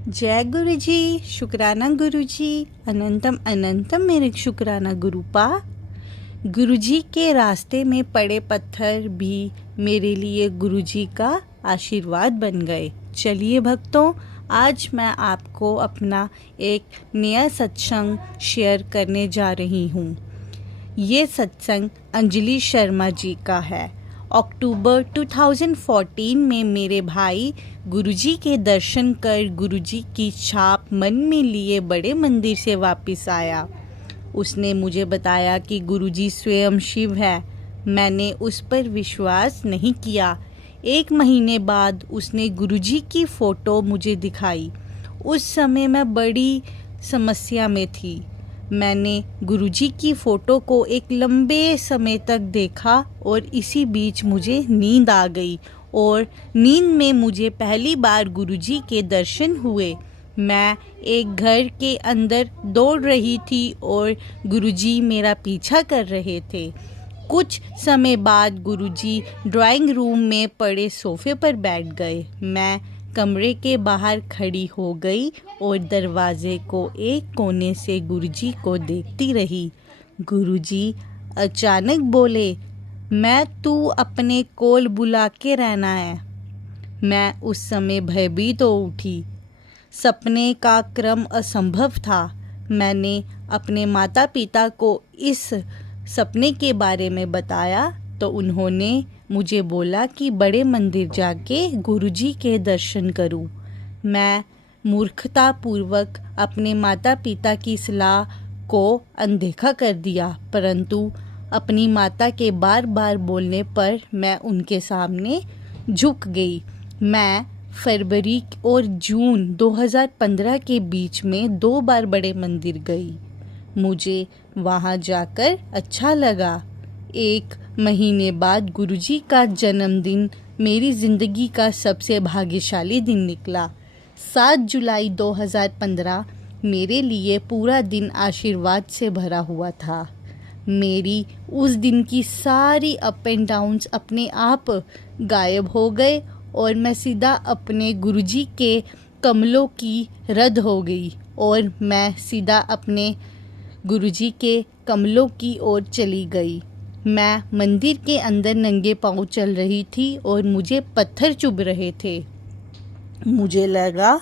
जय गुरु जी, शुक्राना गुरु जी, अनंतम अनंतम मेरे शुक्राना गुरुपा। गुरु जी के रास्ते में पड़े पत्थर भी मेरे लिए गुरु जी का आशीर्वाद बन गए। चलिए भक्तों, आज मैं आपको अपना एक नया सत्संग शेयर करने जा रही हूँ। ये सत्संग अंजलि शर्मा जी का है। अक्टूबर 2014 में मेरे भाई गुरुजी के दर्शन कर गुरुजी की छाप मन में लिए बड़े मंदिर से वापस आया। उसने मुझे बताया कि गुरुजी स्वयं शिव है। मैंने उस पर विश्वास नहीं किया। 1 महीने बाद उसने गुरुजी की फ़ोटो मुझे दिखाई। उस समय मैं बड़ी समस्या में थी। मैंने गुरुजी की फ़ोटो को एक लंबे समय तक देखा और इसी बीच मुझे नींद आ गई और नींद में मुझे पहली बार गुरुजी के दर्शन हुए। मैं एक घर के अंदर दौड़ रही थी और गुरुजी मेरा पीछा कर रहे थे। कुछ समय बाद गुरुजी ड्राइंग रूम में पड़े सोफे पर बैठ गए। मैं कमरे के बाहर खड़ी हो गई और दरवाजे को एक कोने से गुरुजी को देखती रही। गुरुजी अचानक बोले, मैं तू अपने कोल बुला के रहना है। मैं उस समय भयभीत हो उठी। सपने का क्रम असंभव था। मैंने अपने माता पिता को इस सपने के बारे में बताया तो उन्होंने मुझे बोला कि बड़े मंदिर जाके गुरुजी के दर्शन करूं। मैं मूर्खतापूर्वक अपने माता पिता की सलाह को अनदेखा कर दिया, परंतु अपनी माता के बार बार बोलने पर मैं उनके सामने झुक गई। मैं फरवरी और जून 2015 के बीच में 2 बार बड़े मंदिर गई। मुझे वहाँ जाकर अच्छा लगा। 1 महीने बाद गुरुजी का जन्मदिन मेरी ज़िंदगी का सबसे भाग्यशाली दिन निकला। 7 जुलाई 2015 मेरे लिए पूरा दिन आशीर्वाद से भरा हुआ था। मेरी उस दिन की सारी अप एंड डाउन्स अपने आप गायब हो गए और मैं सीधा अपने गुरुजी के कमलों की रद हो गई और मैं सीधा अपने गुरुजी के कमलों की ओर चली गई। मैं मंदिर के अंदर नंगे पांव चल रही थी और मुझे पत्थर चुभ रहे थे। मुझे लगा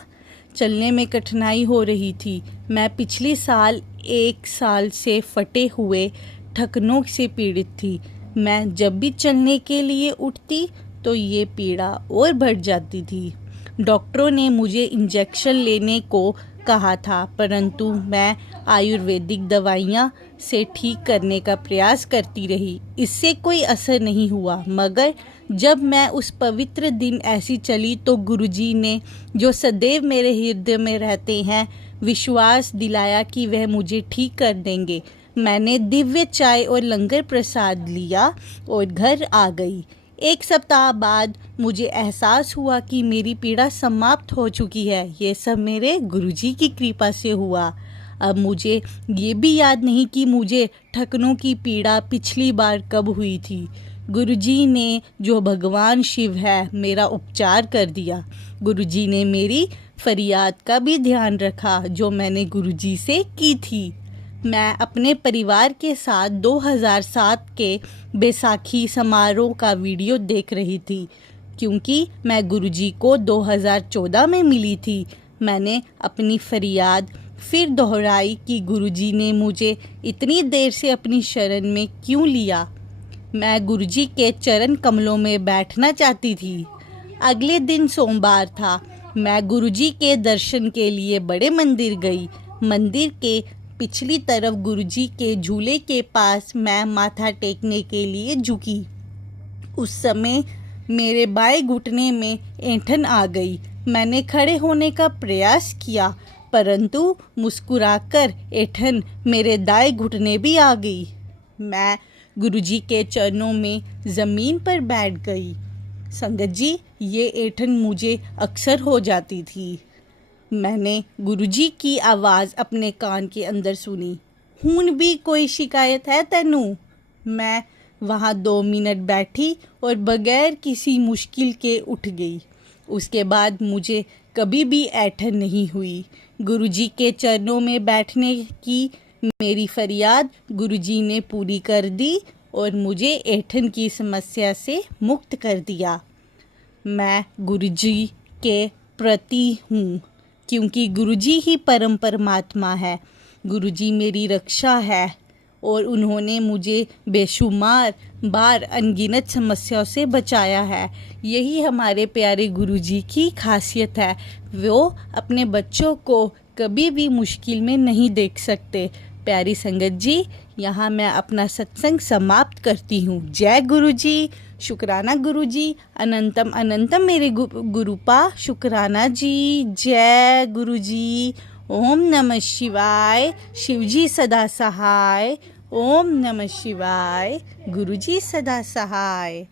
चलने में कठिनाई हो रही थी। मैं पिछले साल 1 साल से फटे हुए ठकनों से पीड़ित थी। मैं जब भी चलने के लिए उठती तो ये पीड़ा और बढ़ जाती थी। डॉक्टरों ने मुझे इंजेक्शन लेने को कहा था, परंतु मैं आयुर्वेदिक दवाइयाँ से ठीक करने का प्रयास करती रही। इससे कोई असर नहीं हुआ, मगर जब मैं उस पवित्र दिन ऐसी चली तो गुरुजी ने, जो सदैव मेरे हृदय में रहते हैं, विश्वास दिलाया कि वह मुझे ठीक कर देंगे। मैंने दिव्य चाय और लंगर प्रसाद लिया और घर आ गई। 1 सप्ताह बाद मुझे एहसास हुआ कि मेरी पीड़ा समाप्त हो चुकी है। ये सब मेरे गुरुजी की कृपा से हुआ। अब मुझे ये भी याद नहीं कि मुझे ठकनों की पीड़ा पिछली बार कब हुई थी। गुरुजी ने, जो भगवान शिव है, मेरा उपचार कर दिया। गुरुजी ने मेरी फरियाद का भी ध्यान रखा जो मैंने गुरुजी से की थी। मैं अपने परिवार के साथ 2007 के बैसाखी समारोह का वीडियो देख रही थी, क्योंकि मैं गुरुजी को 2014 में मिली थी। मैंने अपनी फरियाद फिर दोहराई कि गुरुजी ने मुझे इतनी देर से अपनी शरण में क्यों लिया। मैं गुरुजी के चरण कमलों में बैठना चाहती थी। अगले दिन सोमवार था। मैं गुरुजी के दर्शन के लिए बड़े मंदिर गई। मंदिर के पिछली तरफ गुरुजी के झूले के पास मैं माथा टेकने के लिए झुकी। उस समय मेरे बाएं घुटने में ऐंठन आ गई। मैंने खड़े होने का प्रयास किया, परंतु मुस्कुराकर ऐंठन मेरे दाएं घुटने भी आ गई। मैं गुरुजी के चरणों में ज़मीन पर बैठ गई। संगत जी, ये ऐंठन मुझे अक्सर हो जाती थी। मैंने गुरुजी की आवाज़ अपने कान के अंदर सुनी, हुन भी कोई शिकायत है तेनू? मैं वहाँ 2 मिनट बैठी और बगैर किसी मुश्किल के उठ गई। उसके बाद मुझे कभी भी ऐंठन नहीं हुई। गुरुजी के चरणों में बैठने की मेरी फरियाद गुरुजी ने पूरी कर दी और मुझे ऐंठन की समस्या से मुक्त कर दिया। मैं गुरुजी के प्रति हूँ, क्योंकि गुरुजी ही परम परमात्मा है। गुरुजी मेरी रक्षा है और उन्होंने मुझे बेशुमार बार अनगिनत समस्याओं से बचाया है। यही हमारे प्यारे गुरुजी की खासियत है। वो अपने बच्चों को कभी भी मुश्किल में नहीं देख सकते। प्यारी संगत जी, यहाँ मैं अपना सत्संग समाप्त करती हूँ। जय गुरुजी, शुक्राना गुरुजी, अनंतम अनंतम मेरे गुरुपा, शुक्राना जी। जय गुरुजी। ओम नमः शिवाय। शिवजी सदा सहाय। ओम नमः शिवाय। गुरुजी सदा सहाय।